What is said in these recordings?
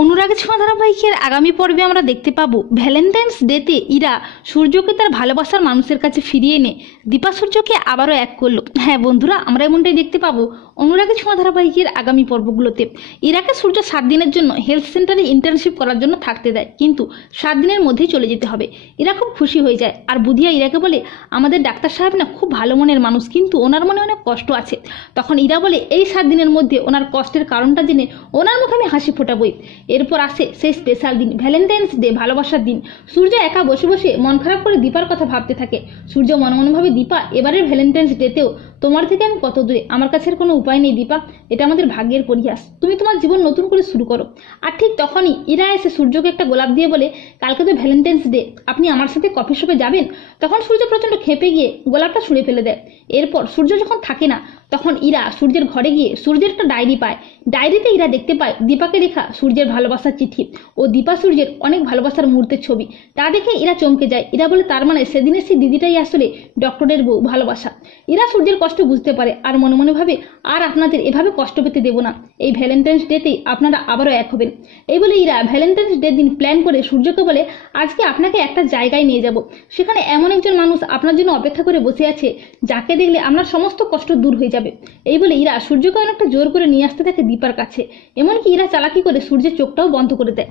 অনুরাগ ছোঁয়া ধারাবাহিকের আগামী পর্বে আমরা দেখতে পাবো ভ্যালেন্টাইন্স ডেতে ইরা সূর্যকে তার ভালোবাসার মানুষের কাছে ফিরিয়ে এনে দীপা সূর্যকে আবারও এক করলো। হ্যাঁ বন্ধুরা, আমরা এমনটাই দেখতে পাবো অনুরাগ ছোঁয়া ধারাবাহিকের আগামী পর্বগুলোতে। ইরাকে সূর্য 7 দিনের জন্য হেলথ সেন্টারে ইন্টার্নশিপ করার জন্য থাকতে দেয়, কিন্তু 7 দিনের মধ্যেই চলে যেতে হবে। ইরা খুব খুশি হয়ে যায়, আর বুধিয়া ইরাকে বলে, আমাদের ডাক্তার সাহেব না খুব ভালো মনের মানুষ, কিন্তু ওনার মনে অনেক কষ্ট আছে। তখন ইরা বলে, এই 7 দিনের মধ্যে ওনার কষ্টের কারণটা জেনে ওনার মুখে আমি হাসি ফোটাবই। এরপর আসে সেই স্পেশাল দিন, ভ্যালেন্টাইন্স ডে, ভালোবাসার দিন। সূর্য একা বসে বসে মন খারাপ করে দীপার কথা ভাবতে থাকে। সূর্য মনে মনে ভাবে, দীপা, এবারের ভ্যালেন্টাইন্স ডেতেও তোমার থেকে আমি কত দূরে, আমার কাছে কোনো উপায় নেই দীপা, এটা আমাদের ভাগ্যের পরিহাস, তুমি তোমার জীবন নতুন করে শুরু করো। আর ঠিক তখনই ইরা এসে সূর্যকে একটা গোলাপ দিয়ে বলে, কালকে তো ভ্যালেন্টাইন্স ডে, আপনি আমার সাথে কফি শপে যাবেন? তখন সূর্য প্রচন্ড খেপে গিয়ে গোলাপটা ছুঁড়ে ফেলে দেয়। এরপর সূর্য যখন থাকে না, তখন ইরা সূর্যের ঘরে গিয়ে সূর্যের একটা ডায়েরি পায়। ডায়েরিতে ইরা দেখতে পায় দীপাকে লেখা সূর্যের ভালোবাসার চিঠি ও দীপা সূর্যের অনেক ভালোবাসার মুহূর্তের ছবি। তা দেখে ইরা চমকে যায়। ইরা বলে, তার মানে সেদিনের সেই দিদিটাই আসলে ডক্টরের বউ। ভালোবাসা। ইরা সূর্যের কষ্ট বুঝতে পারে, আর মনে মনে ভাবে, আর আপনাদের এভাবে কষ্ট পেতে দেব না, এই ভ্যালেন্টাইন্স ডেতেই আপনারা আবারও এক হবেন। এই বলে ইরা ভ্যালেন্টাইন্স ডে দিন প্ল্যান করে সূর্যকে বলে, আজকে আপনাকে একটা জায়গায় নিয়ে যাব, সেখানে এমন একজন মানুষ আপনার জন্য অপেক্ষা করে বসে আছে, যাকে দেখলে আপনার সমস্ত কষ্ট দূর হয়ে যাবে। এই বলে ইরা সূর্যকে অনেকটা জোর করে নিয়ে আসতে থাকে দীপার কাছে। এমনকি ইরা চালাকি করে সূর্যের চোখটাও বন্ধ করে দেয়।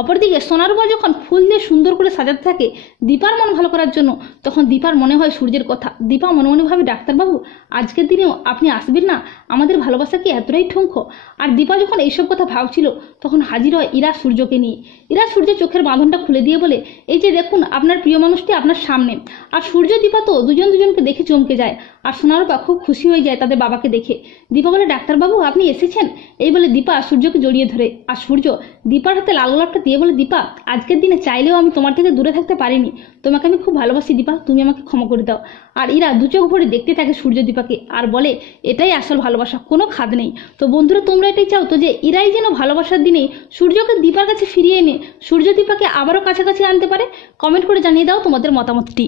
অপরদিকে সোনারূপা যখন ফুল দিয়ে সুন্দর করে সাজাতে থাকে দীপার মন ভালো করার জন্য, তখন দীপার মনে হয় সূর্যের কথা। দীপা মনে মনে ভাবে, ডাক্তারবাবু, আজকের দিনেও আপনি আসবেন না? আমাদের ভালোবাসা কি এতটাই ঠুনকো? আর দীপা যখন এইসব কথা ভাবছিল, তখন হাজির হয় ইরা সূর্যকে নিয়ে। ইরা সূর্যের চোখের বাঁধনটা খুলে দিয়ে বলে, এই যে দেখুন আপনার প্রিয় মানুষটি আপনার সামনে। আর সূর্য দীপা তো দুজনকে দেখে চমকে যায়, আর সোনারূপা খুব খুশি হয়ে যায় তাদের বাবাকে দেখে। দীপা বলে, ডাক্তারবাবু, আপনি এসেছেন? এই বলে দীপা সূর্যকে জড়িয়ে ধরে, আর সূর্য দীপার হাতে লাল গোলাপটা দিয়ে বলে, দীপা, আজকের দিনে চাইলেও আমি তোমার থেকে দূরে থাকতে পারিনি, তোমাকে আমি খুব ভালোবাসি দীপা, তুমি আমাকে ক্ষমা করে দাও। আর ইরা দু চোখ ভরে দেখতে থাকে সূর্য দীপাকে, আর বলে, এটাই আসল ভালোবাসা, কোনো খাদ নেই। তো বন্ধুরা, তোমরা এটাই চাও তো যে ইরাই যেন ভালোবাসার দিনে সূর্যকে দীপার কাছে ফিরিয়ে এনে সূর্য দীপাকে আবারও কাছাকাছি আনতে পারে? কমেন্ট করে জানিয়ে দাও তোমাদের মতামতটি।